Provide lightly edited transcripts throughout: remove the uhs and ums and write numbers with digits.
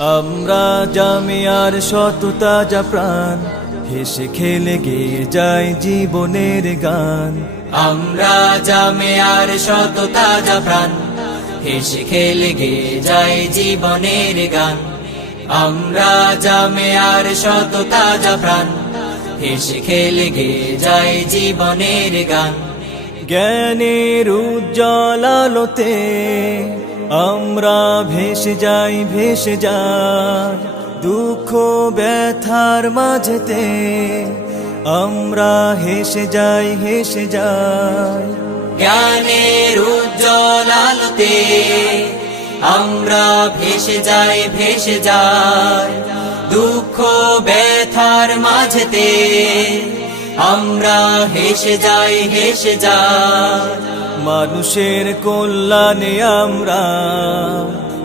আমরা জামিয়ার শত তাজা প্রাণ, হেসে খেলে গেয়ে যায় জীবনের গান। আমরা জামিয়ার শত তাজা প্রাণ, হেসে খেলে গেয়ে যায় জীবনের গান। আমরা জামিয়ার শত তাজা প্রাণ, হেসে খেলে গেয়ে যায় জীবনের গান। জ্ঞানের উজ্জ্বল আলোতে আমরা ভেসে যাই, ভেসে যাই দুঃখ ব্যথার মাঝেতে। আমরা হেসে যাই, হেসে যাই জ্ঞানের উজ্জ্বল আলোতে আমরা ভেসে যাই, ভেসে যাই দুঃখ ব্যথার মাঝেতে। আমরা হেসে যাই, হেসে যাই মানুষের কল্যাণে আমরা,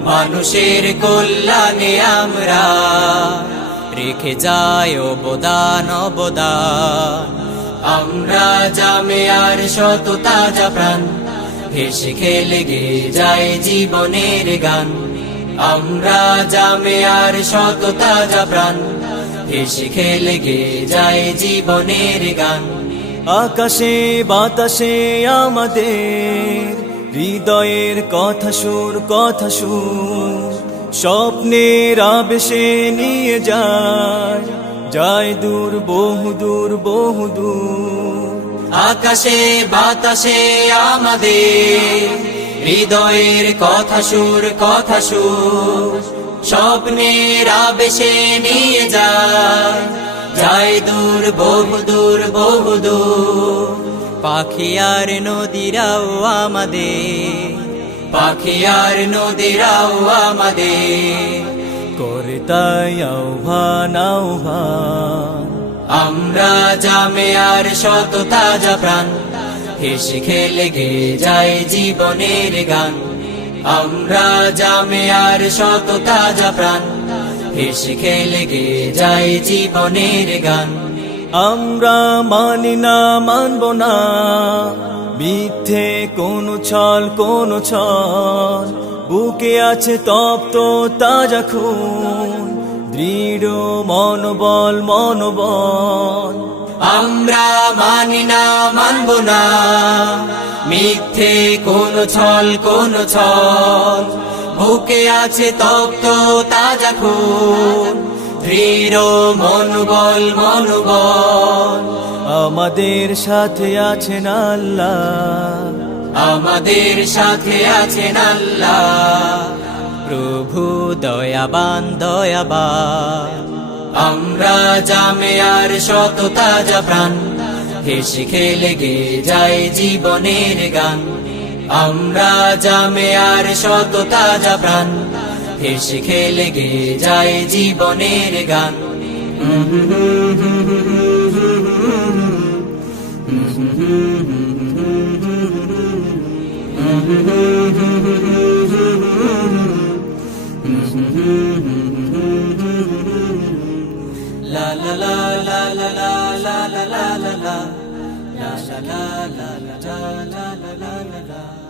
মানুষের কল্যাণে আমরা রেখে যাই অবদান, অবদান। আমরা জামিয়ার শত তাজা প্রাণ, হেসে খেলে গেয়ে যায় জীবনের গান। আমরা জামিয়ার শত তাজা প্রাণ, হেসে খেলে গেয়ে যায় জীবনের গান। আকাশে বাতাসে আমাদের হৃদয়ের কথা সুর, কথা সুর স্বপ্নের আবেশে নিয়ে যায়, যায় দূর, বহুদূর, বহুদূর। আকাশে বাতাসে আমাদের হৃদয়ের কথা সুর, কথা সুর স্বপ্নের আবেশে নিয়ে যায়, যায় দূর, বহুদূর, বহুদূর। পাখি আর নদীরাও আমাদের, পাখি আর নদীরাও আমাদের করে তাই আহ্বান, আহ্বান। আমরা জামিয়ার শত তাজা প্রাণ, হেসে খেলে গেয়ে যায় জীবনের গান। আমরা জামিয়ার শত তাজা প্রাণ, হেসে খেলে গেয়ে যায় জীবনের গান। আমরা মানি না, মানব না মিথ্যে কোনো ছল, কোনো ছল। বুকে আছে তপ্ত তাজা খুন, দৃঢ় মনোবল, মনোবল। আমরা মানি না, মানব না মিথ্যে কোনো ছল, কোনো ছল। বুকে আছে তপ্ত তাজা খুন, দৃঢ় মনোবল, মনোবল। আমাদের সাথে আছেন আল্লাহ, আমাদের সাথে আছেন আল্লাহ প্রভু দয়াবান, দয়াবান। আমরা জামিয়ার শত তাজা প্রাণ, হেসে খেলে গেয়ে যায় জীবনের গান। আমরা জামিয়ার শত তাজা প্রাণ, হেসে খেলে গেয়ে যায় জীবনের গান। La la la la la la la la la la la la la la la la la la la la.